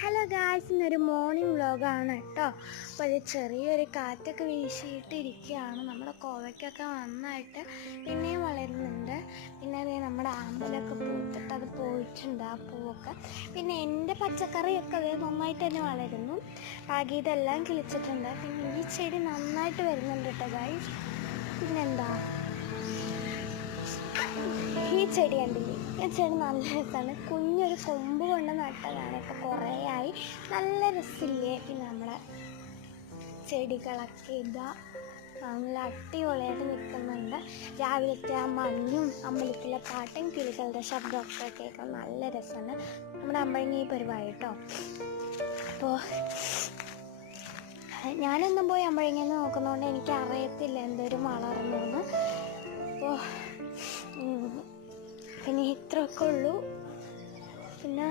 Hello guys, ഇന്നൊരു morning വ്ലോഗാണ് കേട്ടോ. അപ്പോൾ ഒരു ചെറിയൊരു കാറ്റൊക്കെ വീശിയിട്ടിരിക്കുകയാണ്. നമ്മുടെ കോവയ്ക്കൊക്കെ നന്നായിട്ട് പിന്നെയും വളരുന്നുണ്ട്. പിന്നെ അതേ നമ്മുടെ ആമ്പലൊക്കെ പൂത്തിട്ട് അത് പോയിട്ടുണ്ട്, ആ പൂവൊക്കെ. പിന്നെ എൻ്റെ പച്ചക്കറിയൊക്കെ അതേ നന്നായിട്ട് തന്നെ വളരുന്നു. ബാക്കി ഇതെല്ലാം കിളിച്ചിട്ടുണ്ട്. പിന്നെ ഈ ചെടി നന്നായിട്ട് വരുന്നുണ്ട് കേട്ടോ ഗായ്സ്. പിന്നെന്താ ഈ ചെടി കണ്ടില്ലേ, ഈ ചെടി നല്ല രസമാണ്. കുഞ്ഞൊരു കൊമ്പ് കൊണ്ട് നട്ടതാണ്. ഇപ്പോൾ കുറേ ആയി, നല്ല രസമില്ലേ. പിന്നെ നമ്മളെ ചെടികളൊക്കെ ഇതാ നല്ല അടിപൊളിയായിട്ട് നിൽക്കുന്നുണ്ട്. രാവിലത്തെ ആ മഞ്ഞും അമ്പലത്തിലെ പാട്ടും കിളികളുടെ ശബ്ദമൊക്കെ കേൾക്കാൻ നല്ല രസമാണ്. നമ്മുടെ അമ്പഴങ്ങി പരിപാടി കേട്ടോ. അപ്പോൾ ഞാനൊന്നും പോയി അമ്പഴങ്ങിന്ന് നോക്കുന്നതുകൊണ്ട് എനിക്ക് അറിയത്തില്ല എന്തൊരു വളർന്നു. അപ്പോൾ പിന്നെ ഇത്രയൊക്കെ ഉള്ളൂ. പിന്നെ